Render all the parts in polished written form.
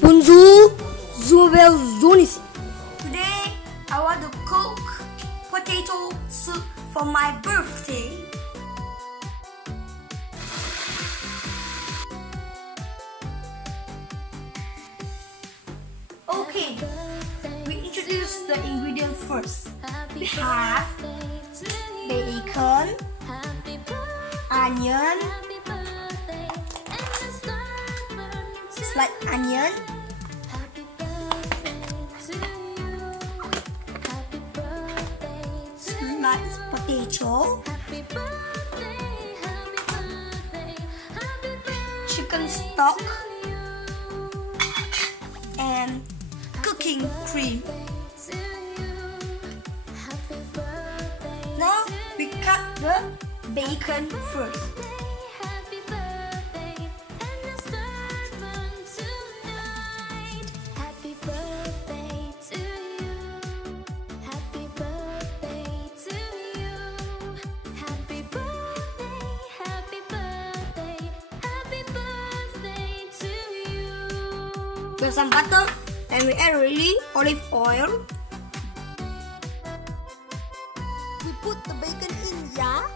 Bonjour, je m'appelle JonnyC. Today I want to cook potato soup for my birthday. Okay, we introduce the ingredients first. We have bacon, onion, sliced onion, sliced potato, chicken stock, and cooking cream. Now we cut the bacon first. With some butter, and we add really olive oil. We put the bacon in, yeah.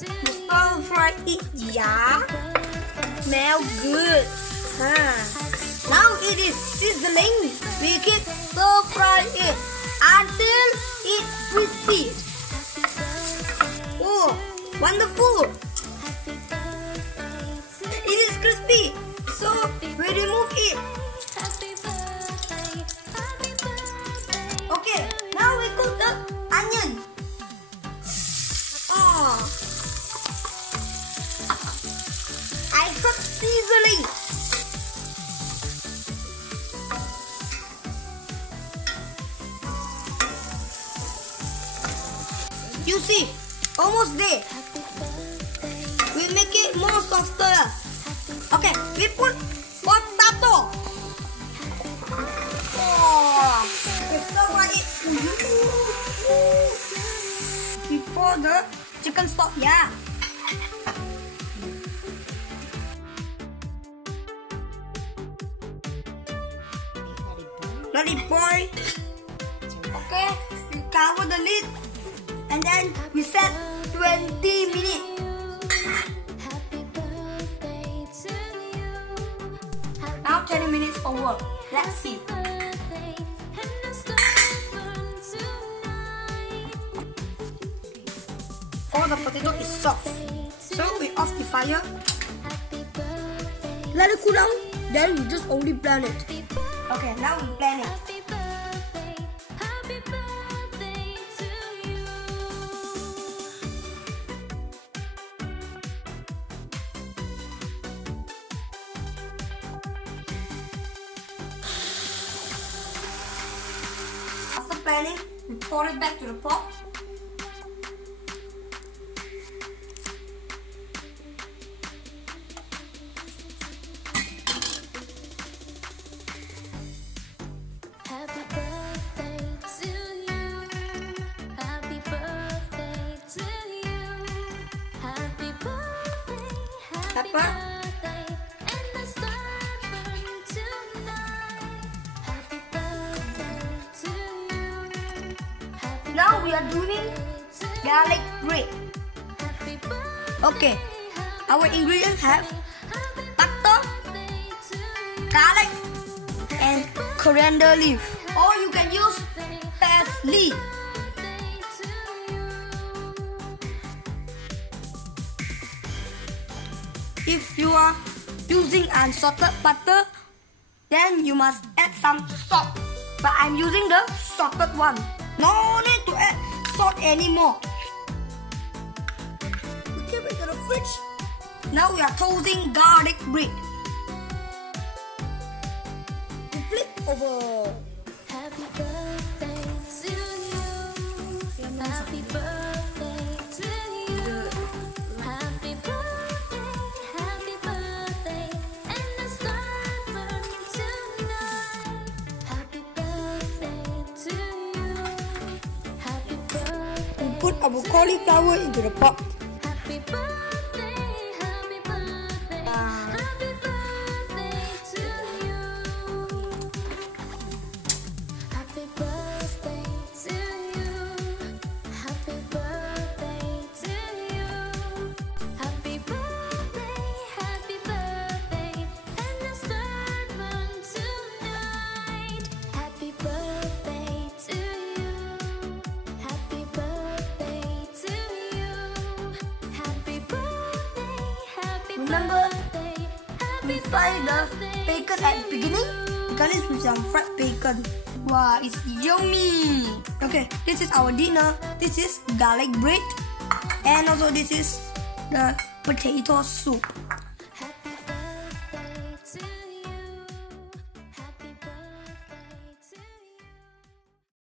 We stir fry it, yeah. Smell good, huh? Now it is sizzling. We keep stir fry it until it's crispy. Oh, wonderful! It is crispy, so we remove it. Okay, now we cook the onion. Oh, I heard sizzling. You see, almost there. We make it more softer. Okay, we put potato. Oh, we stir fry it. We pour the chicken stock, yeah. Let it boil. Okay, we cover the lid and then we set 20 minutes. Now 20 minutes over. Let's see. All the potato is soft, so we off the fire. Let it cool down, then we just only blend it. Okay, now we blend it. After blending, we pour it back to the pot. Pepper. Now we are doing garlic bread. Okay, our ingredients have butter, garlic, and coriander leaf. Or you can use parsley. If you are using unsalted butter, then you must add some salt. But I'm using the salted one. No need to add salt anymore. We keep it in the fridge. Now we are toasting garlic bread. We flip over. Happy birthday to you. Happy birthday to you. Happy birthday, and the sun burns tonight. Happy birthday to you. Happy birthday. We put our cauliflower into the pot. Happy birthday, happy birthday. Remember, we fry the bacon at the beginning. Garnish with some fried bacon. Wow, it's yummy. Okay, this is our dinner. This is garlic bread. And also this is the potato soup.